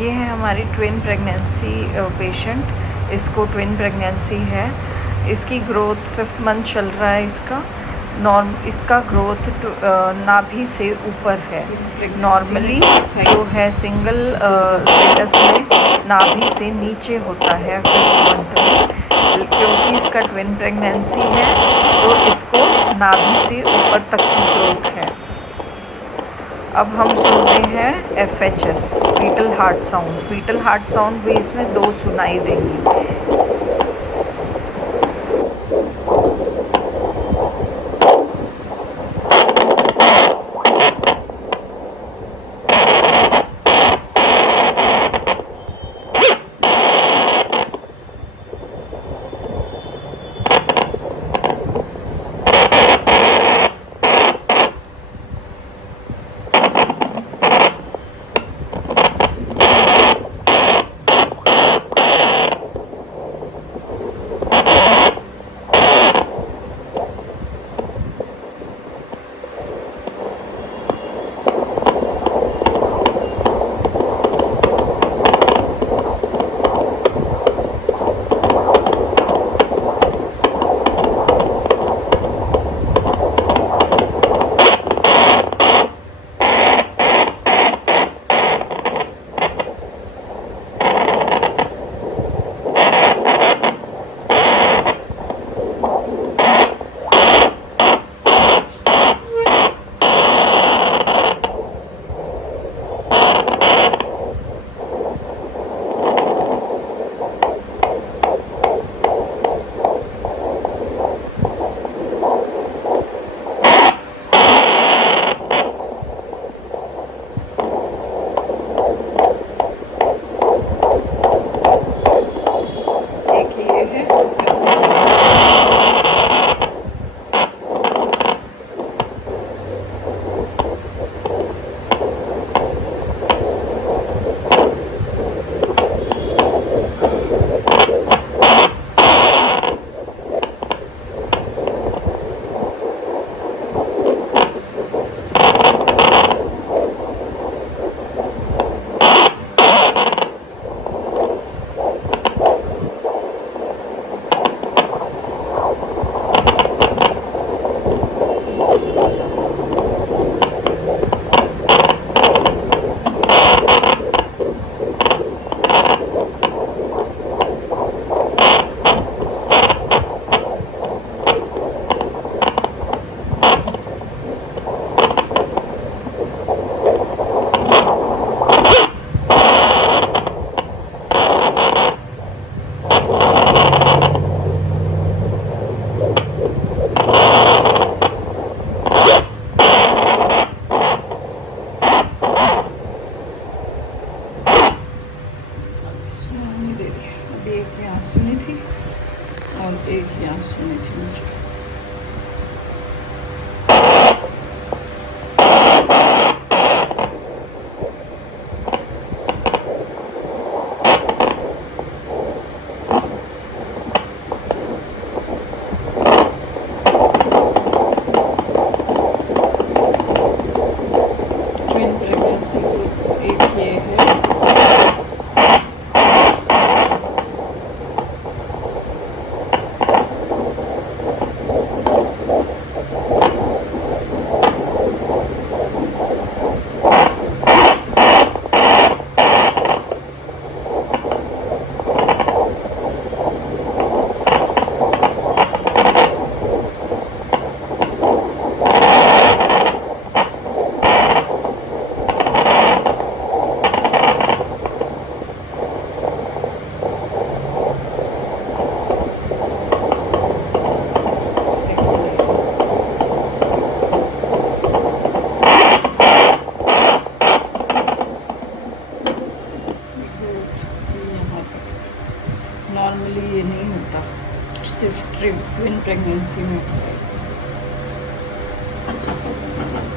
ये है हमारी ट्विन प्रेगनेंसी पेशेंट। इसको ट्विन प्रेगनेंसी है। इसकी ग्रोथ 5th मंथ चल रहा है। इसका ग्रोथ नाभि से ऊपर है। नॉर्मली जो है सिंगल फेटस में नाभि से नीचे होता है 5th मंथ में। क्योंकि इसका ट्विन प्रेगनेंसी है तो इसको नाभि से ऊपर तक की ग्रोथ है। अब हम सुनते हैं FHS, foetal heart sound. Foetal heart sound भी इसमें 2 सुनाई देंगी। एक यहाँ सुनी थी और एक यहाँ सुनी थी मुझे। ट्विन प्रेगनेंसी की एक ये है। नॉर्मली ये नहीं होता, सिर्फ ट्विन प्रेगनेंसी में होता है।